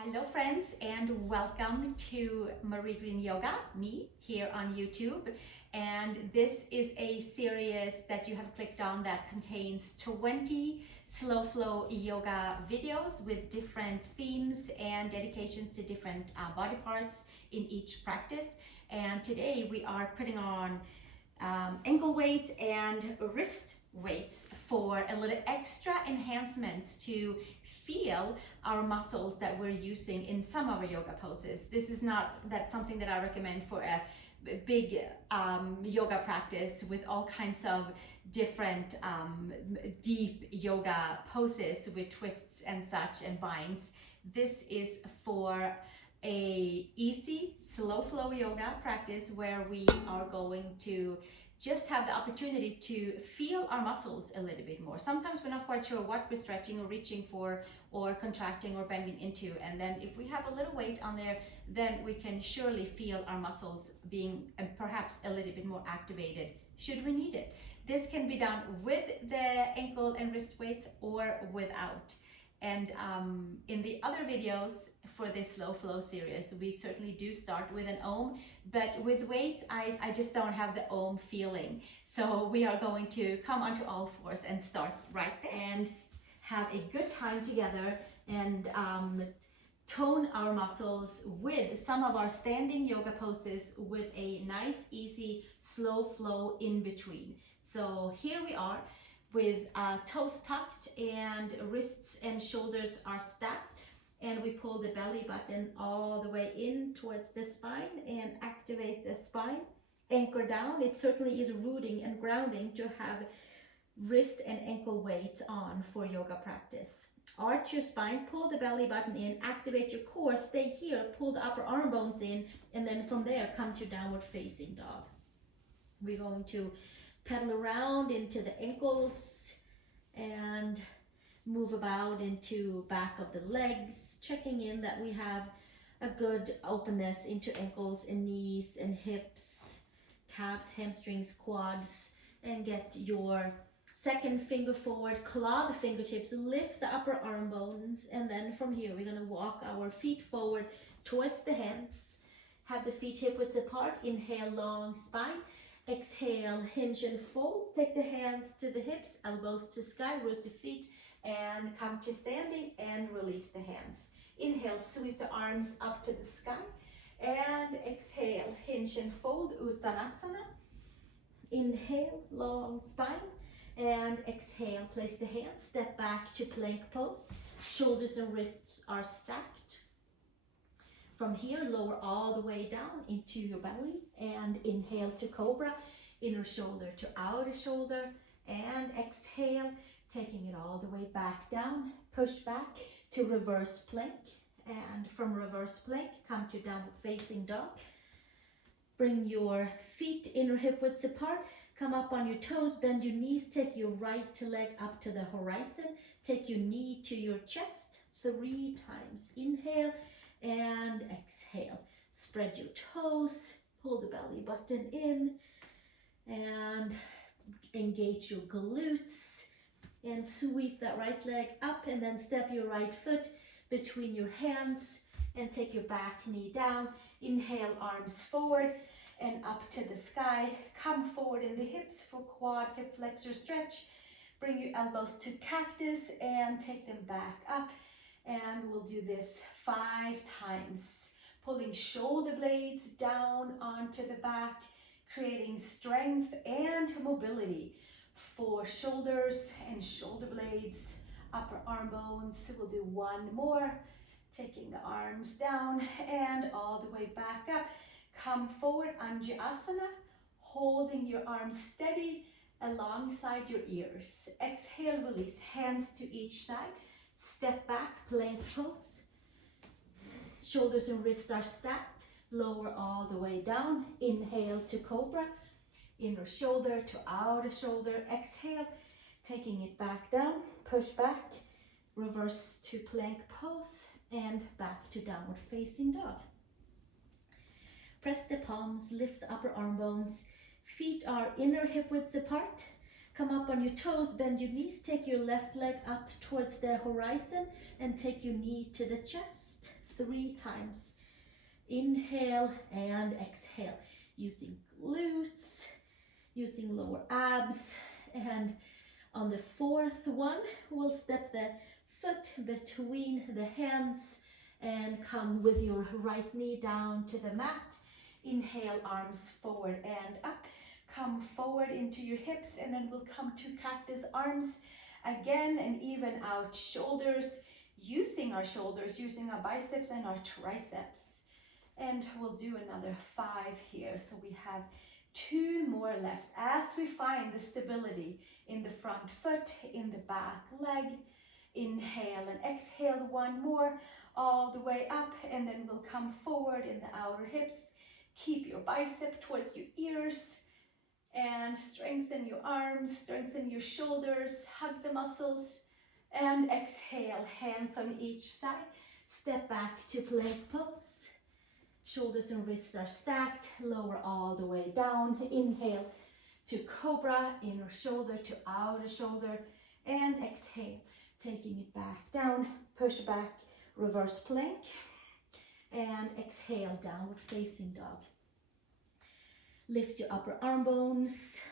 Hello friends, and welcome to Marie Green Yoga, me here on YouTube. And this is a series that you have clicked on that contains 20 slow flow yoga videos with different themes and dedications to different body parts in each practice. And today we are putting on ankle weights and wrist weights for a little extra enhancements to feel our muscles that we're using in some of our yoga poses. This is not something that I recommend for a big yoga practice with all kinds of different deep yoga poses with twists and such and binds. This is for a easy slow flow yoga practice where we are going to just have the opportunity to feel our muscles a little bit more. Sometimes we're not quite sure what we're stretching or reaching for or contracting or bending into, and then if we have a little weight on there, then we can surely feel our muscles being perhaps a little bit more activated should we need it. This can be done with the ankle and wrist weights or without. And in the other videos for this slow flow series, we certainly do start with an ohm, but with weights, I just don't have the ohm feeling. So we are going to come onto all fours and start right there and have a good time together and tone our muscles with some of our standing yoga poses with a nice, easy, slow flow in between. So here we are, with toes tucked and wrists and shoulders are stacked, and we pull the belly button all the way in towards the spine and activate the spine. Anchor down. It certainly is rooting and grounding to have wrist and ankle weights on for yoga practice. Arch your spine, pull the belly button in, activate your core, stay here, pull the upper arm bones in, and then from there come to downward facing dog. We're going to pedal around into the ankles and move about into back of the legs, checking in that we have a good openness into ankles and knees and hips, calves, hamstrings, quads, and get your second finger forward, claw the fingertips, lift the upper arm bones, and then from here we're going to walk our feet forward towards the hands, have the feet hip widths apart, inhale long spine. Exhale, hinge and fold. Take the hands to the hips, elbows to sky, root the feet, and come to standing and release the hands. Inhale, sweep the arms up to the sky, and exhale, hinge and fold, Uttanasana. Inhale, long spine, and exhale, place the hands, step back to plank pose. Shoulders and wrists are stacked. From here, lower all the way down into your belly and inhale to cobra, inner shoulder to outer shoulder, and exhale, taking it all the way back down, push back to reverse plank, and from reverse plank, come to downward facing dog. Bring your feet inner hip widths apart, come up on your toes, bend your knees, take your right leg up to the horizon, take your knee to your chest 3 times. Inhale, and exhale. Spread your toes, pull the belly button in, and engage your glutes, and sweep that right leg up, and then step your right foot between your hands and take your back knee down. Inhale, arms forward and up to the sky. Come forward in the hips for quad hip flexor stretch. Bring your elbows to cactus and take them back up. And we'll do this 5 times, pulling shoulder blades down onto the back, creating strength and mobility for shoulders and shoulder blades, upper arm bones. We'll do 1 more, taking the arms down and all the way back up. Come forward, Anjasana, holding your arms steady alongside your ears. Exhale, release, hands to each side. Step back, plank pose. Shoulders and wrists are stacked. Lower all the way down. Inhale to cobra. Inner shoulder to outer shoulder. Exhale, taking it back down. Push back. Reverse to plank pose. And back to downward facing dog. Press the palms, lift the upper arm bones. Feet are inner hip widths apart. Come up on your toes, bend your knees, take your left leg up towards the horizon and take your knee to the chest. 3 times. Inhale and exhale, using glutes, using lower abs. And on the 4th one, we'll step the foot between the hands and come with your right knee down to the mat. Inhale, arms forward and up. Come forward into your hips, and then we'll come to cactus arms again, and even out shoulders, using our shoulders, using our biceps and our triceps. And we'll do another 5 here. So we have 2 more left as we find the stability in the front foot, in the back leg. Inhale and exhale, 1 more, all the way up, and then we'll come forward in the outer hips. Keep your bicep towards your ears and strengthen your arms, strengthen your shoulders, hug the muscles, and exhale, hands on each side. Step back to plank pose. Shoulders and wrists are stacked, lower all the way down. Inhale to cobra, inner shoulder to outer shoulder, and exhale, taking it back down, push back, reverse plank, and exhale, downward facing dog. Lift your upper arm bones,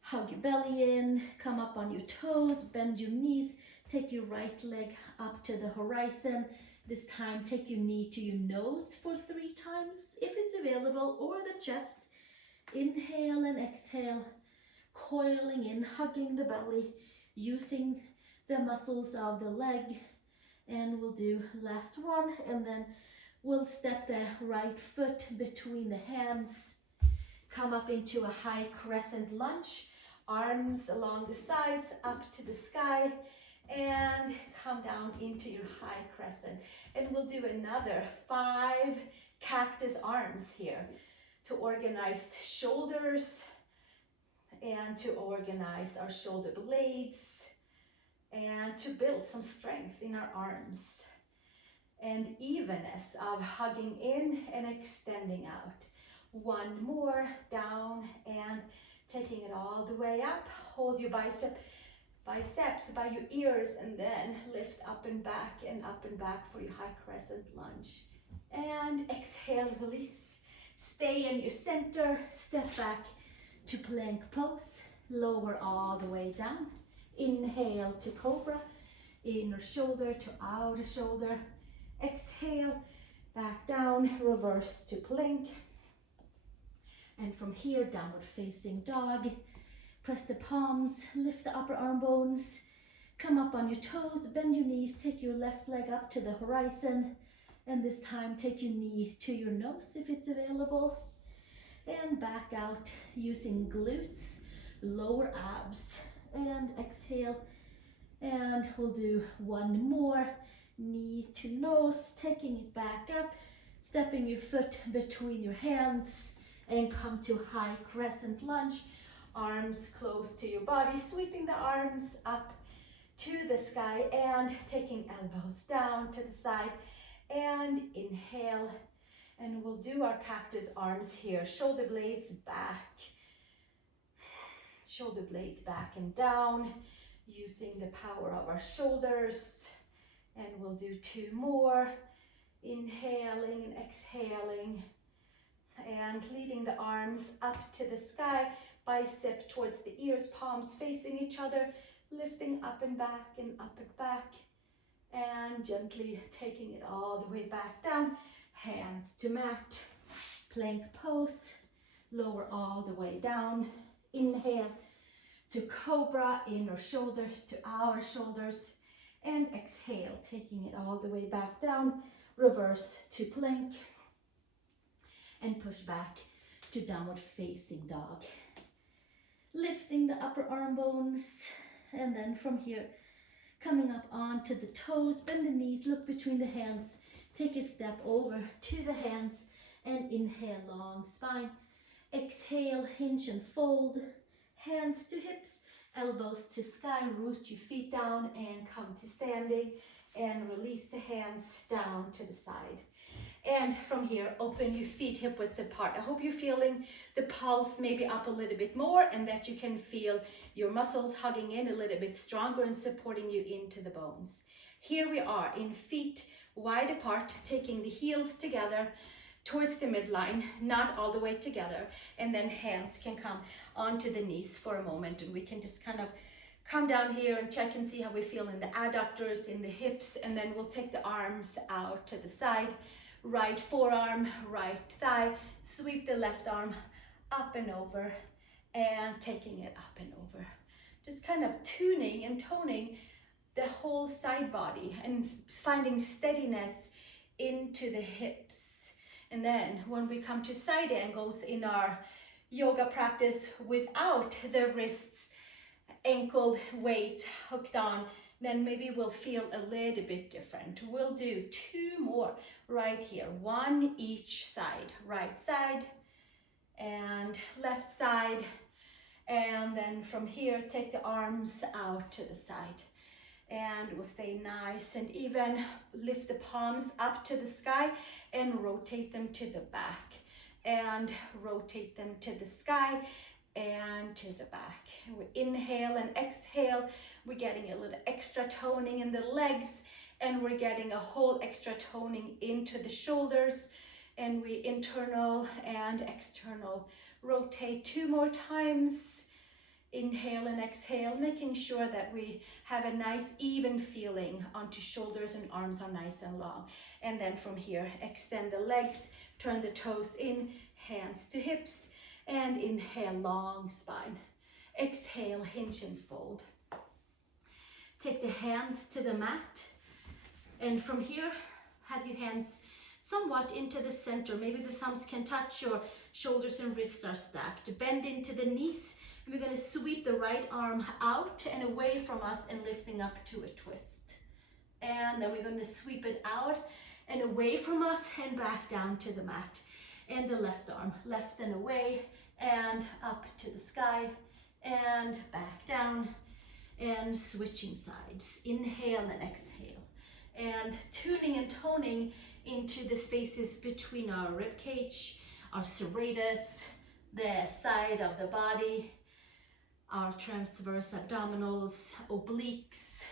hug your belly in, come up on your toes, bend your knees, take your right leg up to the horizon. This time, take your knee to your nose for 3 times, if it's available, or the chest. Inhale and exhale, coiling in, hugging the belly, using the muscles of the leg. And we'll do last one, and then we'll step the right foot between the hands. Come up into a high crescent lunge, arms along the sides, up to the sky, and come down into your high crescent. And we'll do another 5 cactus arms here to organize shoulders and to organize our shoulder blades and to build some strength in our arms and evenness of hugging in and extending out. 1 more, down and taking it all the way up. Hold your biceps by your ears, and then lift up and back for your high crescent lunge. And exhale, release. Stay in your center, step back to plank pose. Lower all the way down. Inhale to cobra, inner shoulder to outer shoulder. Exhale, back down, reverse to plank. And from here, downward facing dog. Press the palms, lift the upper arm bones, come up on your toes, bend your knees, take your left leg up to the horizon, and this time take your knee to your nose if it's available, and back out using glutes, lower abs, and exhale, and we'll do 1 more, knee to nose, taking it back up, stepping your foot between your hands, and come to high crescent lunge. Arms close to your body, sweeping the arms up to the sky and taking elbows down to the side. And inhale, and we'll do our cactus arms here. Shoulder blades back and down, using the power of our shoulders. And we'll do 2 more, inhaling and exhaling, and leaving the arms up to the sky. Bicep towards the ears, palms facing each other, lifting up and back, and gently taking it all the way back down. Hands to mat, plank pose, lower all the way down. Inhale to cobra, inner shoulders to outer shoulders, and exhale, taking it all the way back down. Reverse to plank, and push back to downward facing dog. Lifting the upper arm bones, and then from here, coming up onto the toes, bend the knees, look between the hands, take a step over to the hands, and inhale, long spine. Exhale, hinge and fold, hands to hips, elbows to sky, root your feet down and come to standing, and release the hands down to the side. And from here, open your feet hip width apart. I hope you're feeling the pulse maybe up a little bit more, and that you can feel your muscles hugging in a little bit stronger and supporting you into the bones. Here we are in feet wide apart, taking the heels together towards the midline, not all the way together, and then hands can come onto the knees for a moment, and we can just kind of come down here and check and see how we feel in the adductors, in the hips, and then we'll take the arms out to the side, right forearm, right thigh, sweep the left arm up and over, and taking it up and over. Just kind of tuning and toning the whole side body and finding steadiness into the hips. And then when we come to side angles in our yoga practice without the wrists, ankle weight hooked on, then maybe we'll feel a little bit different. We'll do 2 more right here, 1 each side, right side and left side. And then from here, take the arms out to the side. And we'll stay nice and even. Lift the palms up to the sky and rotate them to the back. And rotate them to the sky and to the back. We inhale and exhale. We're getting a little extra toning in the legs, and we're getting a whole extra toning into the shoulders. And we internal and external rotate 2 more times. Inhale and exhale, making sure that we have a nice even feeling onto shoulders and arms are nice and long. And then from here, extend the legs, turn the toes in, hands to hips, and inhale, long spine. Exhale, hinge and fold. Take the hands to the mat, and from here, have your hands somewhat into the center. Maybe the thumbs can touch, your shoulders and wrists are stacked. Bend into the knees. We're going to sweep the right arm out and away from us and lifting up to a twist. And then we're going to sweep it out and away from us and back down to the mat. And the left arm, left and away and up to the sky and back down, and switching sides. Inhale and exhale. And tuning and toning into the spaces between our rib cage, our serratus, the side of the body, our transverse abdominals, obliques,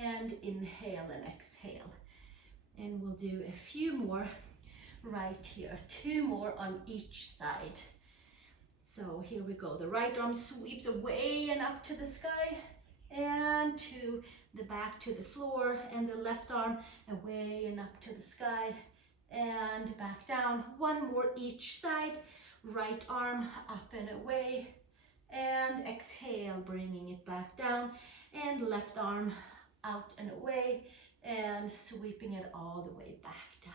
and inhale and exhale. And we'll do a few more right here, 2 more on each side. So here we go. The right arm sweeps away and up to the sky and to the back to the floor, and the left arm away and up to the sky and back down. 1 more each side. Right arm up and away, and exhale, bringing it back down, and left arm out and away and sweeping it all the way back down.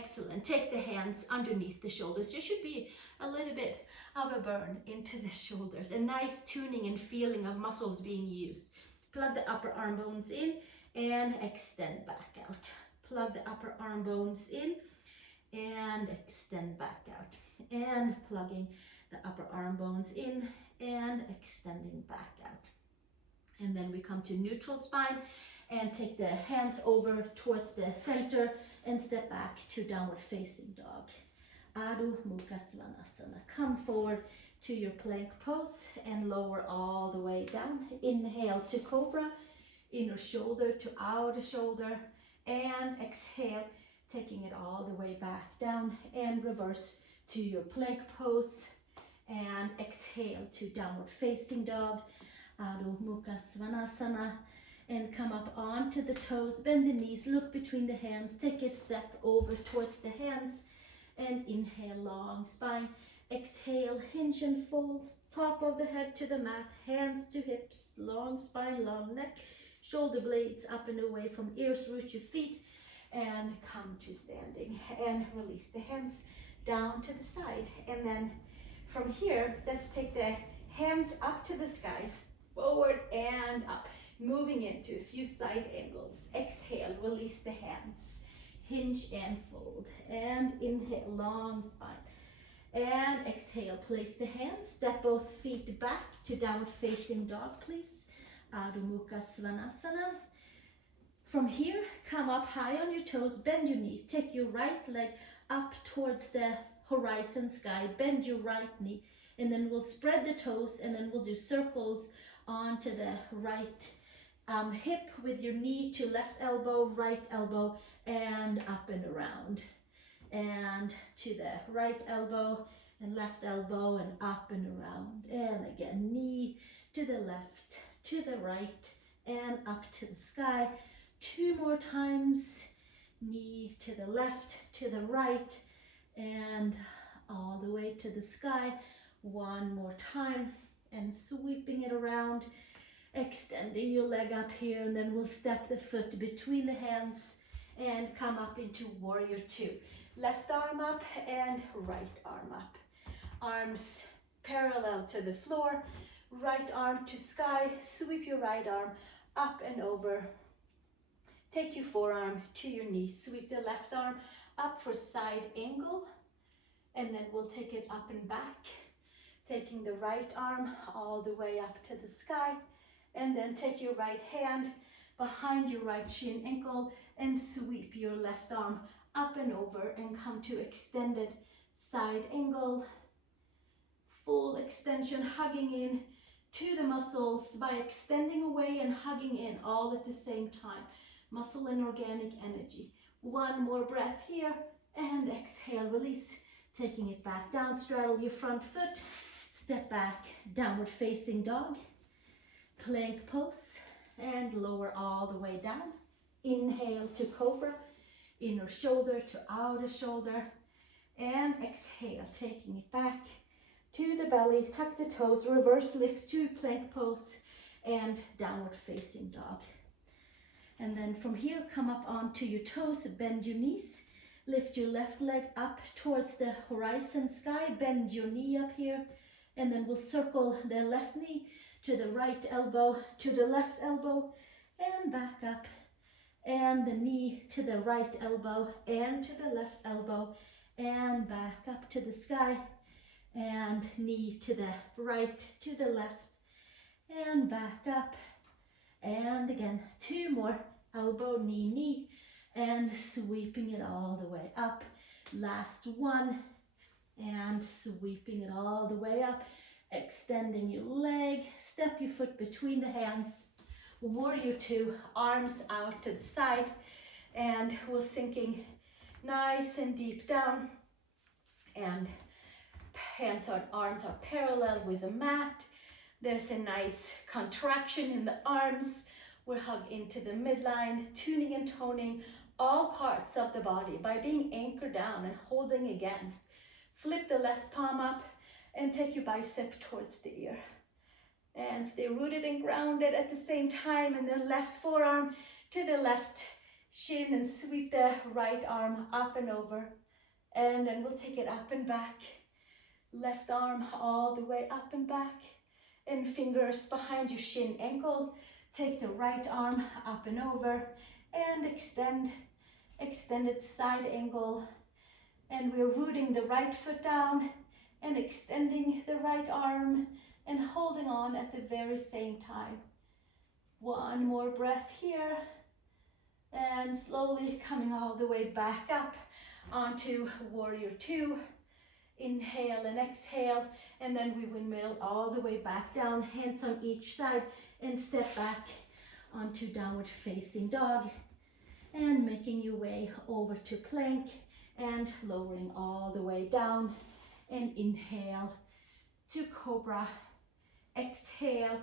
Excellent. Take the hands underneath the shoulders. There should be a little bit of a burn into the shoulders, a nice tuning and feeling of muscles being used. Plug the upper arm bones in and extend back out. Plug the upper arm bones in and extend back out. And plugging the upper arm bones in and extending back out. And then we come to neutral spine and take the hands over towards the center and step back to downward facing dog. Adho Mukha Svanasana. Come forward to your plank pose and lower all the way down. Inhale to cobra, inner shoulder to outer shoulder, and exhale, taking it all the way back down, and reverse to your plank pose, and exhale to downward facing dog, Adho Mukha Svanasana, and come up onto the toes, bend the knees, look between the hands, take a step over towards the hands, and inhale, long spine, exhale, hinge and fold, top of the head to the mat, hands to hips, long spine, long neck, shoulder blades up and away from ears, root your feet, and come to standing, and release the hands down to the side. And then from here, let's take the hands up to the skies, forward and up, moving into a few side angles. Exhale, release the hands, hinge and fold, and inhale, long spine, and exhale, place the hands, step both feet back to downward facing dog, please. Adho Mukha Svanasana. From here, come up high on your toes, bend your knees, take your right leg up towards the horizon sky, bend your right knee, and then we'll spread the toes, and then we'll do circles onto the right hip with your knee to left elbow, right elbow, and up and around. And to the right elbow and left elbow and up and around. And again, knee to the left, to the right, and up to the sky. 2 more times. Knee to the left, to the right, and all the way to the sky. 1 more time, and sweeping it around, extending your leg up here, and then we'll step the foot between the hands and come up into warrior 2. Left arm up and right arm up. Arms parallel to the floor, right arm to sky, sweep your right arm up and over. Take your forearm to your knee, sweep the left arm up for side angle, and then we'll take it up and back, taking the right arm all the way up to the sky, and then take your right hand behind your right shin ankle and sweep your left arm up and over and come to extended side angle, full extension, hugging in to the muscles by extending away and hugging in all at the same time. Muscle and organic energy. 1 more breath here, and exhale, release, taking it back down. Straddle your front foot, step back, downward facing dog, plank pose, and lower all the way down. Inhale to cobra, inner shoulder to outer shoulder, and exhale, taking it back to the belly, tuck the toes, reverse lift to plank pose, and downward facing dog. And then from here, come up onto your toes, bend your knees, lift your left leg up towards the horizon sky, bend your knee up here, and then we'll circle the left knee to the right elbow, to the left elbow, and back up, and the knee to the right elbow, and to the left elbow, and back up to the sky, and knee to the right, to the left, and back up, and again, 2 more, elbow, knee, knee, and sweeping it all the way up. Last one, and sweeping it all the way up, extending your leg, step your foot between the hands, warrior 2, arms out to the side, and we're sinking nice and deep down, and arms are parallel with the mat. There's a nice contraction in the arms. We're hugged into the midline, tuning and toning all parts of the body by being anchored down and holding against. Flip the left palm up and take your bicep towards the ear. And stay rooted and grounded at the same time, and then left forearm to the left shin and sweep the right arm up and over. And then we'll take it up and back. Left arm all the way up and back, and fingers behind your shin ankle. Take the right arm up and over, and extended side angle. And we're rooting the right foot down and extending the right arm and holding on at the very same time. 1 more breath here, and slowly coming all the way back up onto warrior 2. Inhale and exhale, and then we windmill all the way back down, hands on each side, and step back onto downward facing dog, and making your way over to plank, and lowering all the way down, and inhale to cobra, exhale,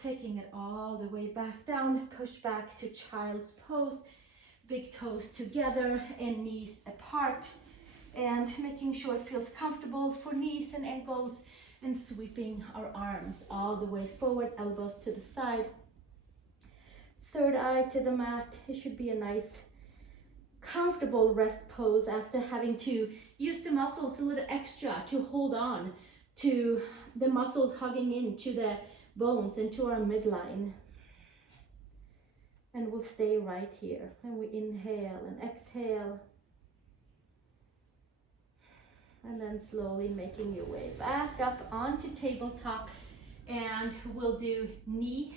taking it all the way back down, push back to child's pose, big toes together and knees apart, and making sure it feels comfortable for knees and ankles, and sweeping our arms all the way forward, elbows to the side, third eye to the mat. It should be a nice comfortable rest pose after having to use the muscles a little extra to hold on to the muscles hugging into the bones, into our midline. And we'll stay right here, and we inhale and exhale. And then slowly making your way back up onto tabletop, and we'll do knee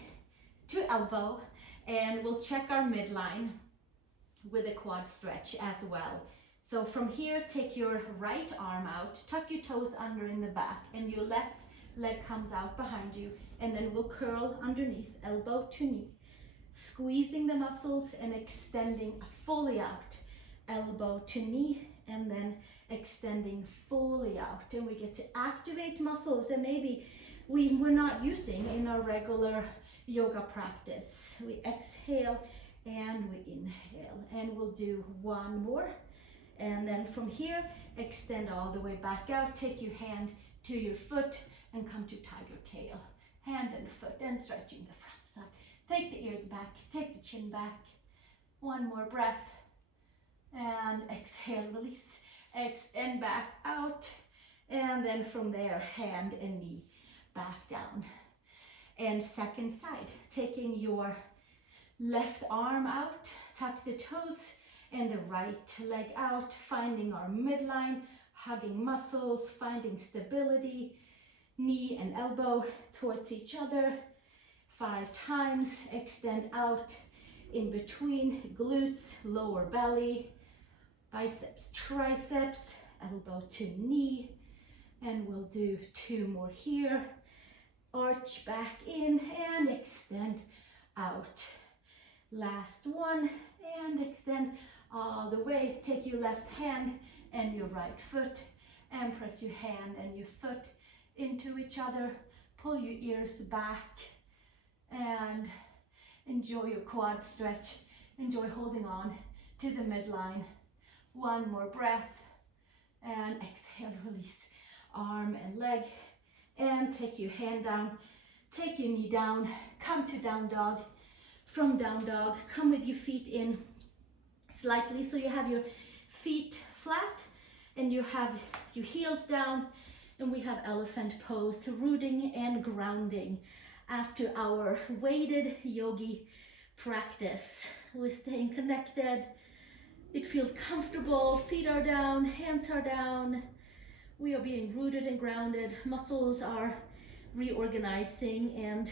to elbow, and we'll check our midline with a quad stretch as well. So from here, take your right arm out, tuck your toes under in the back, and your left leg comes out behind you, and then we'll curl underneath, elbow to knee. squeezing the muscles and extending fully out, elbow to knee, and then extending fully out. And we get to activate muscles that maybe we're not using in our regular yoga practice. We exhale and we inhale, and we'll do one more. And then from here, extend all the way back out. Take your hand to your foot and come to tiger tail. Hand and foot, and stretching the front side. Take the ears back, take the chin back. One more breath. And exhale, release. Extend back out. And then from there, hand and knee back down. And second side, taking your left arm out, tuck the toes, and the right leg out, finding our midline, hugging muscles, finding stability, knee and elbow towards each other. 5 times, extend out in between, glutes, lower belly, biceps, triceps, elbow to knee, and we'll do 2 more here. Arch back in and extend out. Last one, and extend all the way. Take your left hand and your right foot and press your hand and your foot into each other. Pull your ears back and enjoy your quad stretch. Enjoy holding on to the midline. One more breath and exhale, release. Arm and leg, and take your hand down, take your knee down, come to down dog. From down dog, come with your feet in slightly so you have your feet flat and you have your heels down, and we have elephant pose, rooting and grounding after our weighted yogi practice. We're staying connected. It feels comfortable. Feet are down, hands are down. We are being rooted and grounded. Muscles are reorganizing and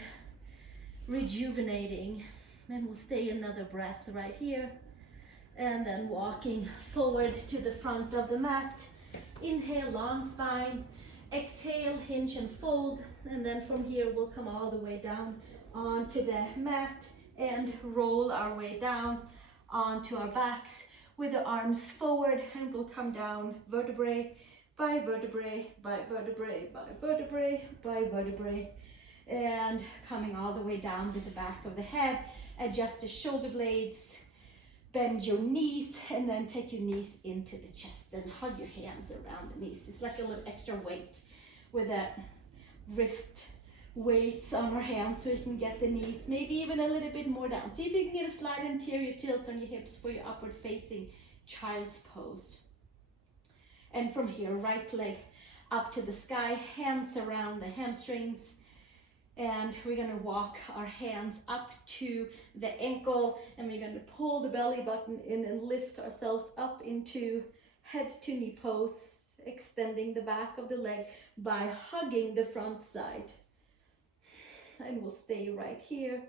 rejuvenating. And we'll stay another breath right here. And then walking forward to the front of the mat. Inhale, long spine. Exhale, hinge and fold. And then from here, we'll come all the way down onto the mat and roll our way down onto our backs with the arms forward, and we'll come down vertebrae by vertebrae, by vertebrae, by vertebrae, by vertebrae, and coming all the way down to the back of the head. Adjust the shoulder blades, bend your knees, and then take your knees into the chest and hug your hands around the knees. It's like a little extra weight with that wrist weights on our hands so you can get the knees maybe even a little bit more down. See if you can get a slight anterior tilt on your hips for your upward facing child's pose. And from here, right leg up to the sky, hands around the hamstrings, and we're going to walk our hands up to the ankle, and we're going to pull the belly button in and lift ourselves up into head to knee pose, extending the back of the leg by hugging the front side. And we'll stay right here,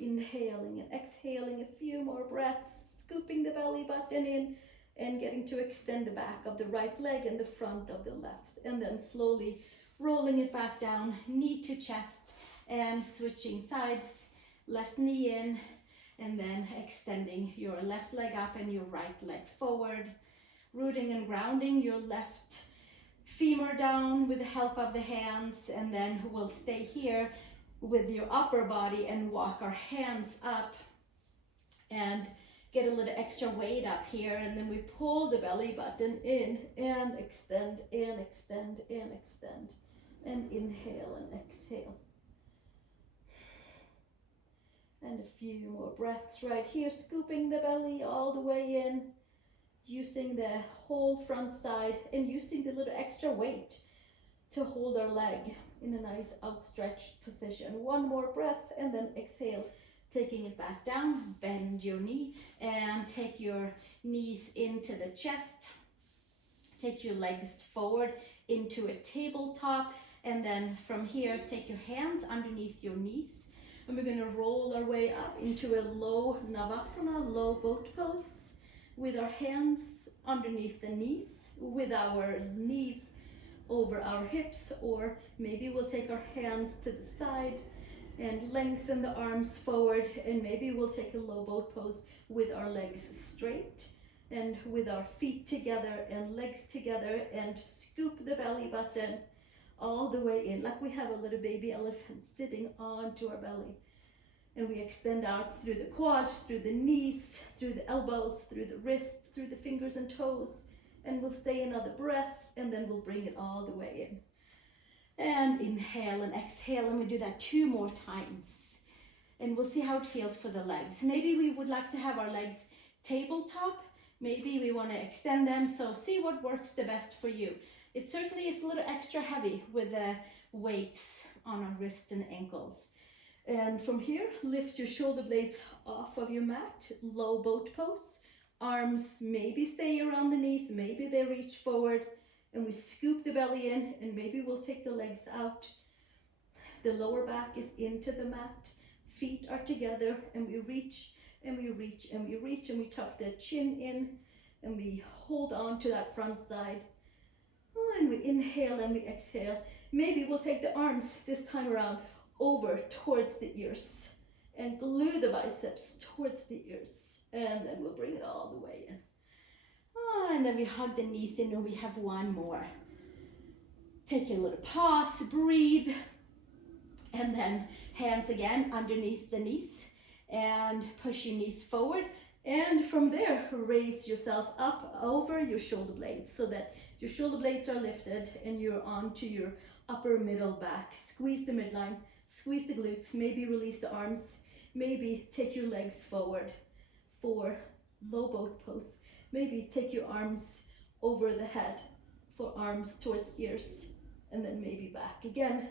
inhaling and exhaling a few more breaths, scooping the belly button in and getting to extend the back of the right leg and the front of the left, and then slowly rolling it back down, knee to chest, and switching sides, left knee in, and then extending your left leg up and your right leg forward, rooting and grounding your left femur down with the help of the hands, and then we'll stay here with your upper body and walk our hands up and get a little extra weight up here, and then we pull the belly button in and extend and extend and extend, and inhale and exhale. And a few more breaths right here, scooping the belly all the way in, using the whole front side and using the little extra weight to hold our leg in a nice outstretched position. One more breath and then exhale, taking it back down. Bend your knee and take your knees into the chest. Take your legs forward into a tabletop, and then from here take your hands underneath your knees, and we're going to roll our way up into a low Navasana, low boat pose, with our hands underneath the knees, with our knees over our hips, or maybe we'll take our hands to the side And lengthen the arms forward, and maybe we'll take a low boat pose with our legs straight and with our feet together and legs together, and scoop the belly button all the way in, like we have a little baby elephant sitting onto our belly. And we extend out through the quads, through the knees, through the elbows, through the wrists, through the fingers and toes. And we'll stay another breath, and then we'll bring it all the way in. And inhale and exhale, and we do that 2 more times. And we'll see how it feels for the legs. Maybe we would like to have our legs tabletop. Maybe we want to extend them, so see what works the best for you. It certainly is a little extra heavy with the weights on our wrists and ankles. And from here, lift your shoulder blades off of your mat, low boat pose. Arms maybe stay around the knees, maybe they reach forward, and we scoop the belly in, and maybe we'll take the legs out. The lower back is into the mat, feet are together, and we reach, and we reach, and we reach, and we tuck the chin in, and we hold on to that front side. And we inhale and we exhale. Maybe we'll take the arms this time around over towards the ears and glue the biceps towards the ears, and then we'll bring it all the way in. And then we hug the knees in, and we have 1 more. Take a little pause, breathe, and then hands again underneath the knees, and push your knees forward. And from there, raise yourself up over your shoulder blades so that your shoulder blades are lifted and you're onto your upper middle back. Squeeze the midline, squeeze the glutes, maybe release the arms, maybe take your legs forward for low boat pose. Maybe take your arms over the head for arms towards ears, and then maybe back again.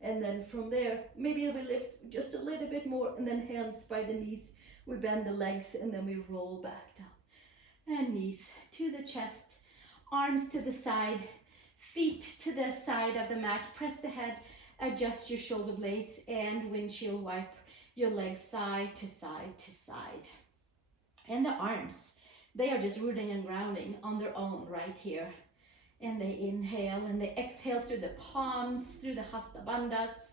And then from there, maybe we lift just a little bit more, and then hands by the knees. We bend the legs, and then we roll back down. And knees to the chest, arms to the side, feet to the side of the mat. Press the head, adjust your shoulder blades, and windshield wipe your legs side to side to side. And the arms, they are just rooting and grounding on their own right here. And they inhale and they exhale through the palms, through the hasta bandhas.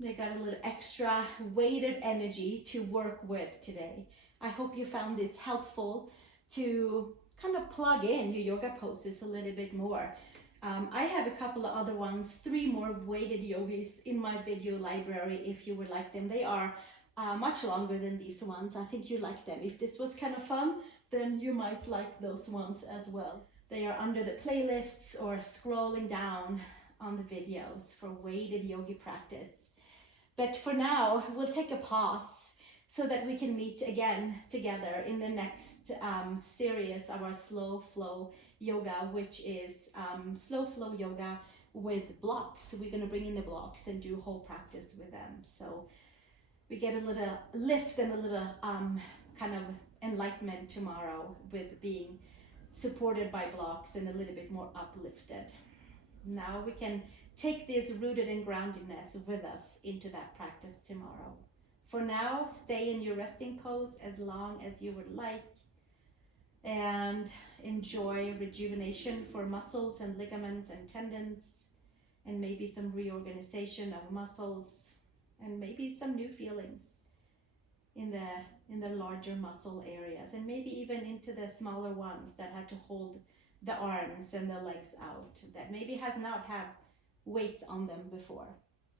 They got a little extra weighted energy to work with today. I hope you found this helpful to kind of plug in your yoga poses a little bit more. I have a couple of other ones, 3 more weighted yogis in my video library if you would like them. They are much longer than these ones. I think you like them. If this was kind of fun, then you might like those ones as well. They are under the playlists or scrolling down on the videos for weighted yogi practice. But for now, we'll take a pause so that we can meet again together in the next series of our slow flow yoga, which is slow flow yoga with blocks. We're going to bring in the blocks and do whole practice with them. So we get a little lift and a little kind of enlightenment tomorrow with being supported by blocks and a little bit more uplifted. Now we can take this rooted and groundedness with us into that practice tomorrow. For now, stay in your resting pose as long as you would like, and enjoy rejuvenation for muscles and ligaments and tendons, and maybe some reorganization of muscles, and maybe some new feelings in the larger muscle areas, and maybe even into the smaller ones that had to hold the arms and the legs out, that maybe has not had weights on them before.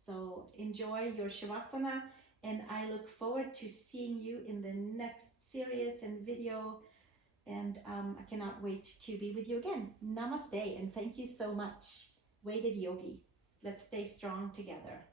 So enjoy your Shavasana, and I look forward to seeing you in the next series and video, and I cannot wait to be with you again. Namaste, and thank you so much. Weighted Yogi. Let's stay strong together.